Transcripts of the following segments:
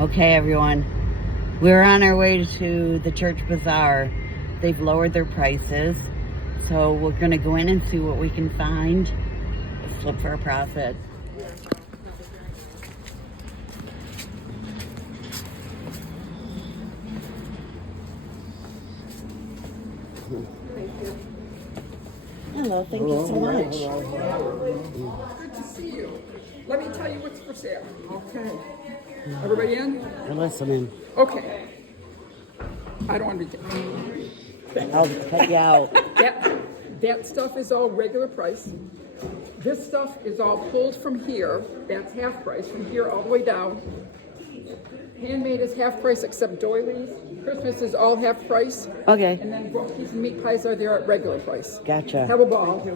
Okay, everyone. We're on our way to the church bazaar. They've lowered their prices. So we're going to go in and see what we can find. Let's look for a profit. Hello, thank you so much. Good to see you. Let me tell you what's for sale. Okay. Everybody in? We're listening. Okay. I don't want to be. I'll cut you out. That stuff is all regular price. This stuff is all pulled from here. That's half price, from here all the way down. Handmade is half price except doilies. Christmas is all half price. Okay. And then brookies and meat pies are there at regular price. Gotcha. Have a ball.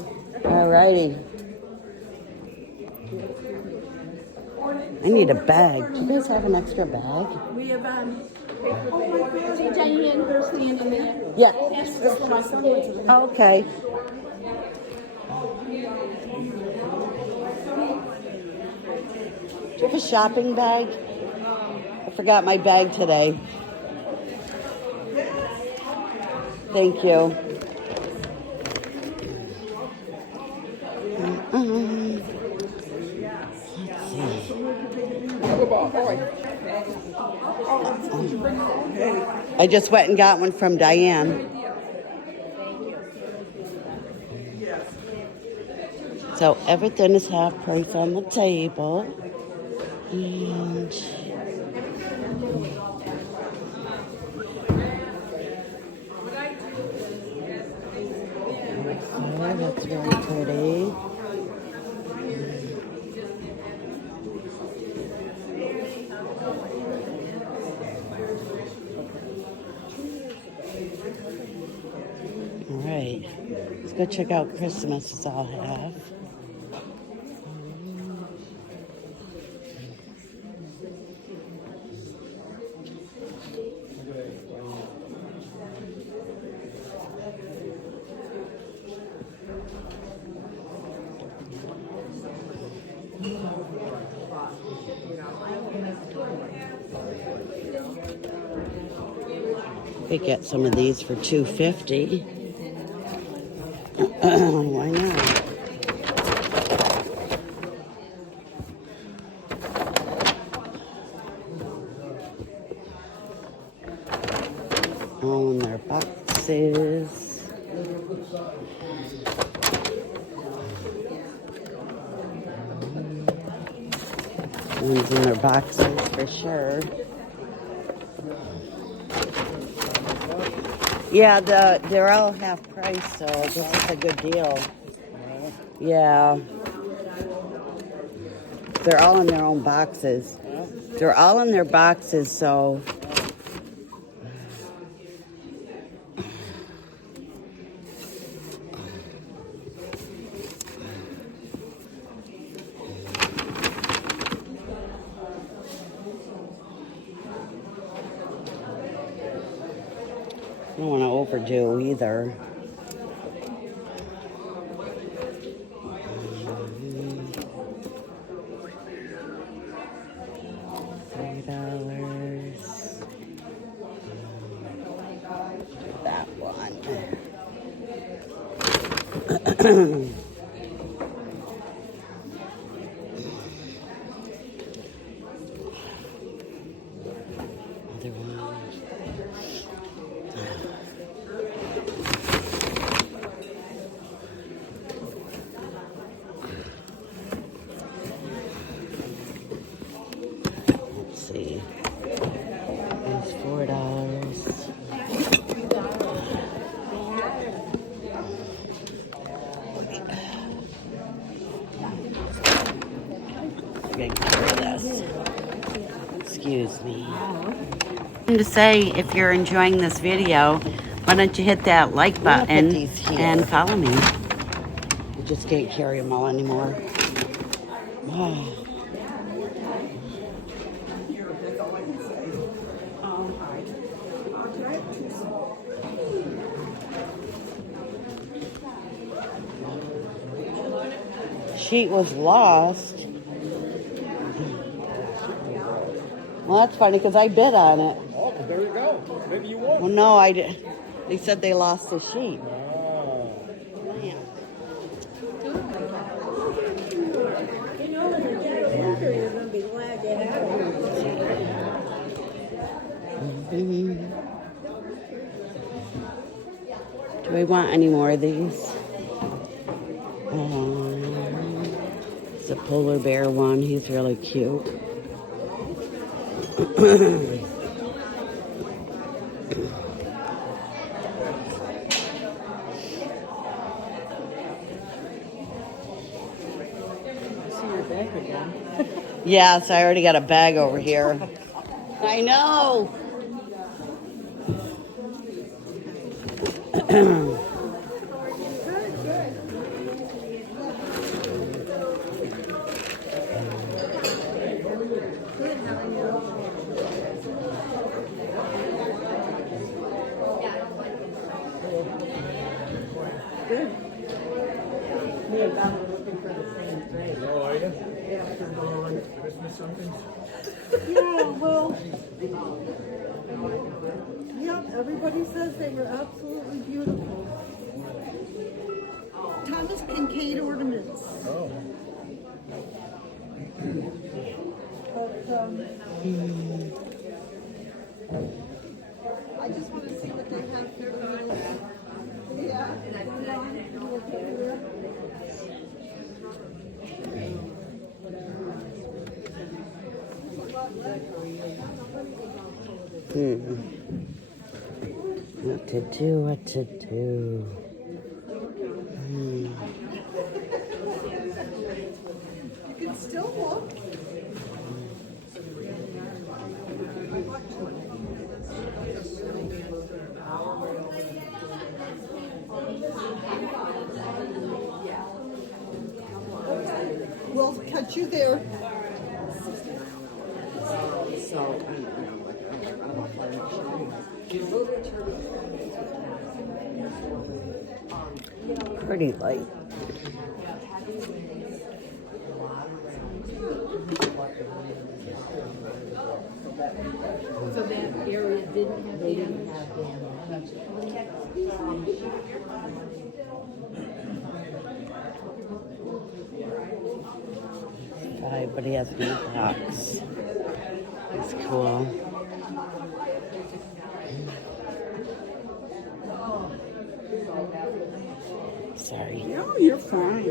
All righty. I need a bag. Do you guys have an extra bag? We have Diane, her standing there. Yeah. That's just what I said. Oh, okay. Do you have a shopping bag? I forgot my bag today. Thank you. Let's see. Have a ball. All right. I just went and got one from Diane. So everything is half price on the table. And oh, that's very pretty. All right, let's go check out Christmas. It's all half. Could get some of these for $2.50. Why not? All in their boxes. One's in their boxes for sure. Yeah, they're all half price, so this is a good deal. Yeah. They're all in their own boxes. They're all in their boxes, so. I don't want to overdo either. $3. That one. Other one. Let's see. It's $4. Get rid of this. Excuse me. To say, if you're enjoying this video, why don't you hit that like button and follow me? I just can't carry them all anymore. Wow. Sheet was lost. Well, that's funny because I bid on it. Oh, well, there you go. Maybe you won. Well, no, I did. They said they lost the sheet. Oh. Do we want any more of these? It's a polar bear one. He's really cute. Yes, I already got a bag over here. I know. Oh, are you? Christmas something? Yeah, well, yep, everybody says they were absolutely beautiful. Thomas Kincaid ornaments. Oh. But, I just want to see what they have for the yeah. What to do, what to do. You can still look. We'll catch you there. Pretty light. So that area didn't have But he has new box. It's cool. Sorry. No, you're fine.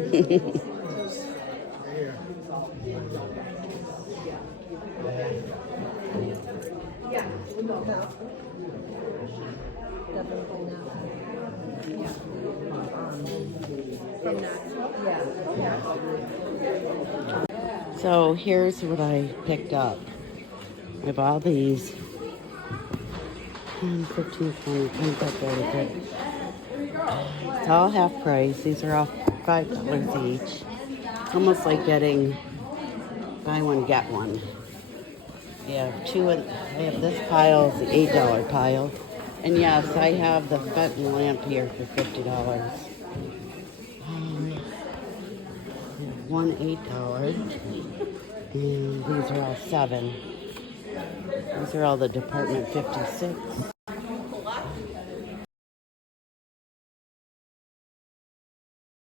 So here's what I picked up. I bought these. 10, 15, 20, 25, 30. It's all half price. These are all $5 each. It's almost like getting buy one, get one. I have this pile, is the $8 pile. And yes, I have the Fenton lamp here for $50. One $8. And these are all $7. These are all the Department 56.